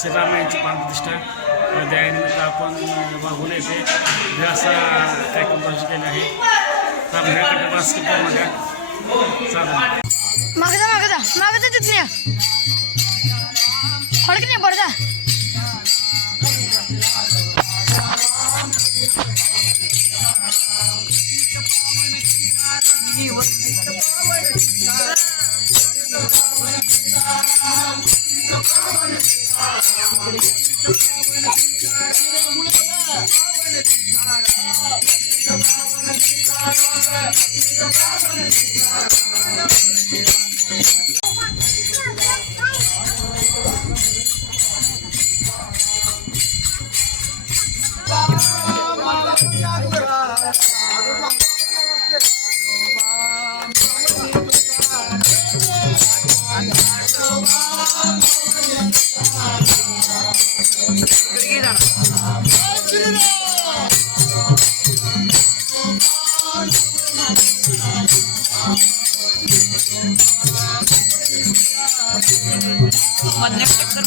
श्रीराम यांची प्राणप्रतिष्ठा त्यानिमित्त आपण वाहून येते. हे असा कार्यक्रम प्रश्न केला आहे. तर ह्या कार्यक्रमात skip नका चालेल. मागे जा मागे जा. मागे जा तिथून. या फडक नाही पडदा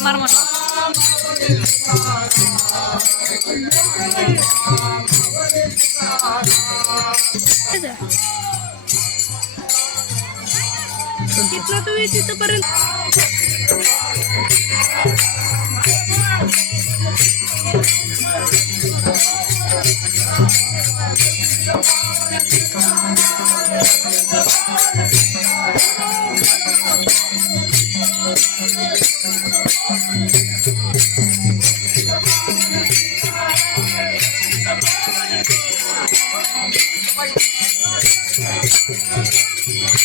मधल्या चक्कर मार म्हणा तिथलं तुम्ही तिथपर्यंत श्रीराम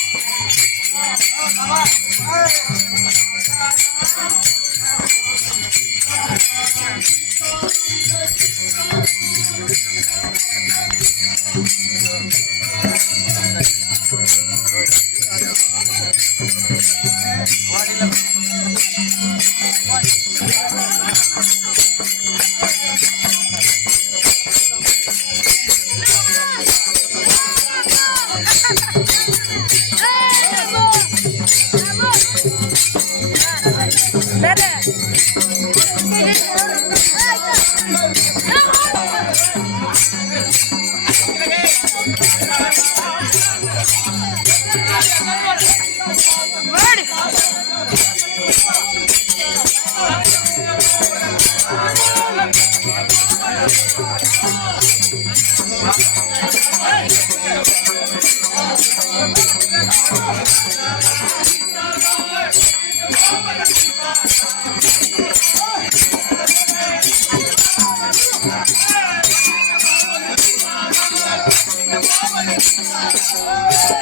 Thank you.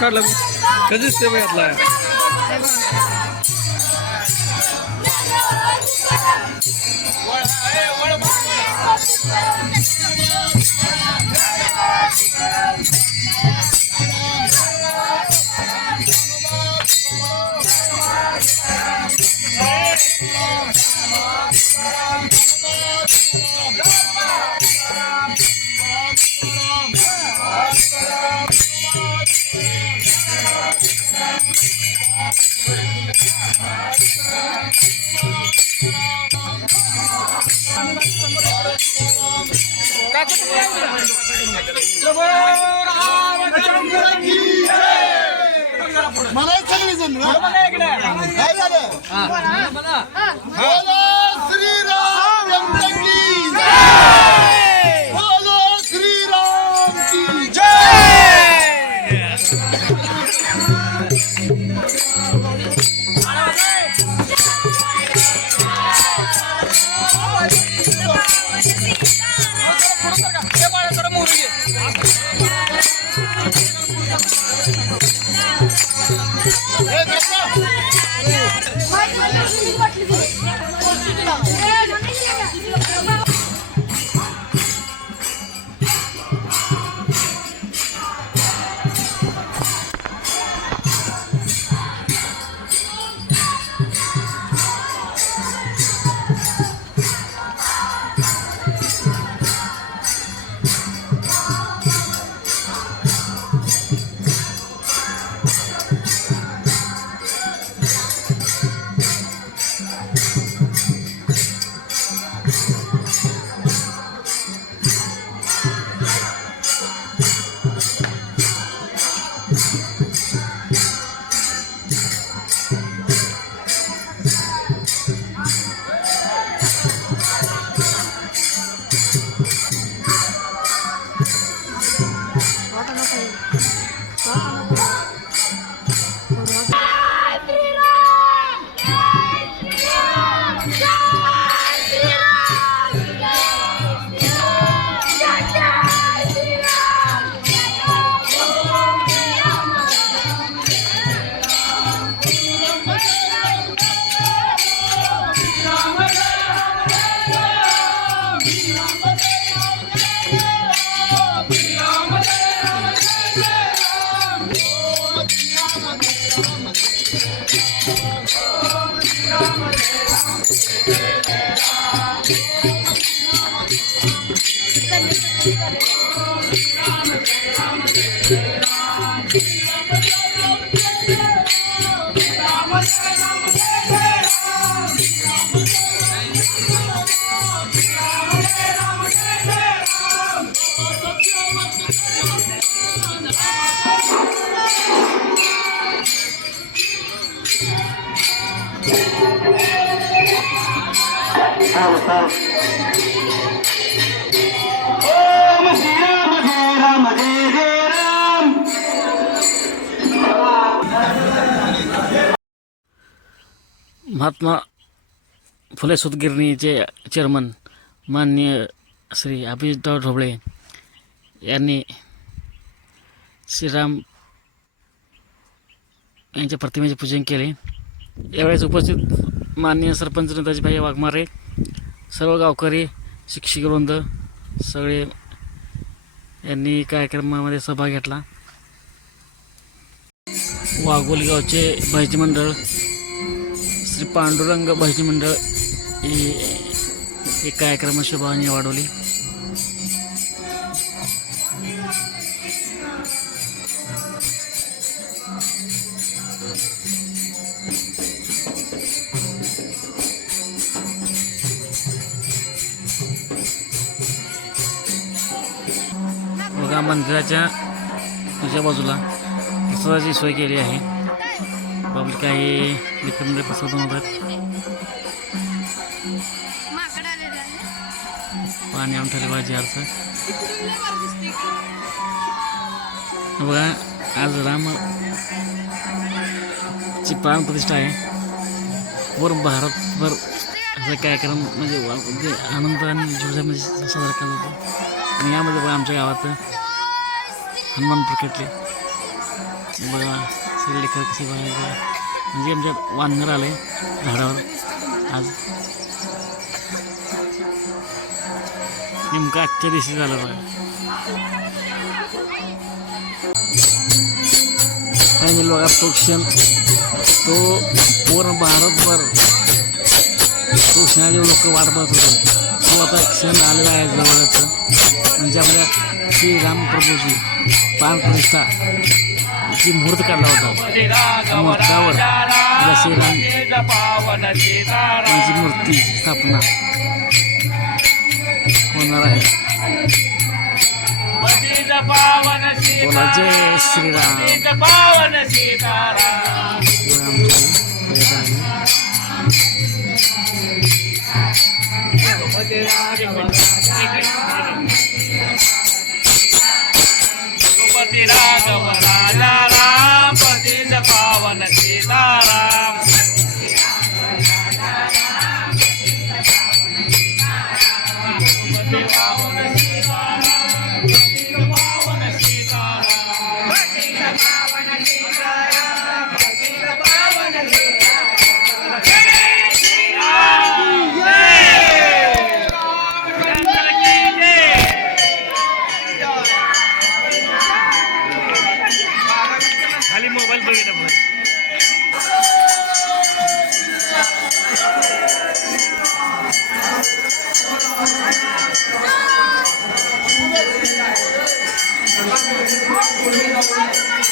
काढलं कधीच ते घातला म्हणायचं सगळेजण महात्मा फुले सुतगिरणीचे चेअरमन माननीय श्री अभिजितराव ढोबळे यांनी श्रीराम यांच्या प्रतिमेचे पूजन केले. यावेळेस उपस्थित माननीय सरपंच नेताजीभाई वाघमारे सर्व गावकरी शिक्षक वृंद सगळे यांनी कार्यक्रमामध्ये सहभाग घेतला. वाघोली गावचे भजनी मंडळ श्री पांडुरंग भजनी मंडळ हे कार्यक्रम शोभाने वाढवली. बघा मंदिराच्या तुझ्या बाजूला प्रसादाची सोय केली आहे. पब्लिक काही विक्रमकडे प्रसाद बनवतात माकड आलेलं आहे पाणी आणून ठेवले भाजी अर्थ बघा आज राम ची प्राण प्रतिष्ठा आहे. वर भारतभर असा कार्यक्रम म्हणजे वा- म्हणजे आनंद आणि जोशामध्ये साजरा केला जातो. आणि यामध्ये बघा आमच्या गावात हनुमान प्रकटले. बघा. सगळे लेखक कसे बघायचे म्हणजे आमच्या वानर आहे झाडावर. आज नेमकं आजच्या दिवशी झालं बघा. फायनल बघा तो क्षण तो पूर्ण भारतभर तो क्षणाला लोक वाट पाहत होते. तो आता क्षण आलेला आहे जवळचा. म्हणजे आपल्या श्रीराम प्रभूची प्राणप्रतिष्ठा. जी मुहूर्त काढला होता. त्या मुहूर्तावर उद्या मूर्ती स्थापना होणार आहे. बोला जय श्रीराम. पावन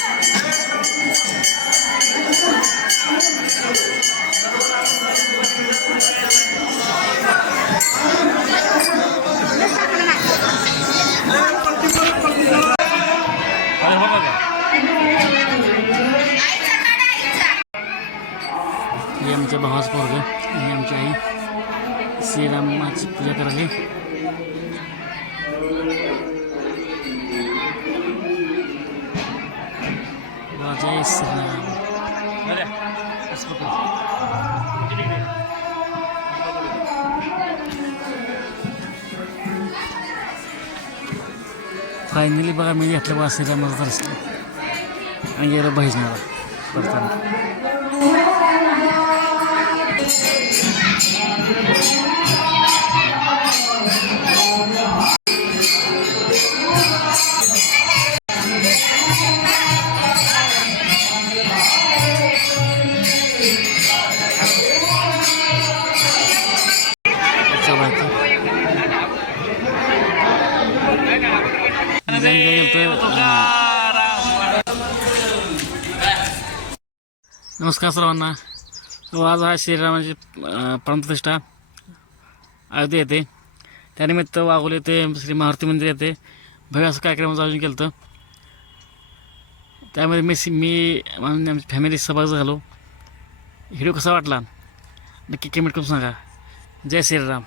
Yeah. फायनली बघा मी घेतलं बघा श्रीरामाचं दर्शन. आणि गेलो भजनाला करताना. नमस्कार सर्वांना. हो, आज हा श्रीरामाची अं, प्राणप्रतिष्ठा अयोध्या येते. त्यानिमित्त वाघोली येथे श्री मारुती मंदिर येथे भव्य असं कार्यक्रमाचं आयोजन केलं होतं. त्यामध्ये मी सी- मी आमची फॅमिली सहभाग झालो. व्हिडिओ कसा वाटला? नक्की कमेंट करून सांगा. जय श्रीराम.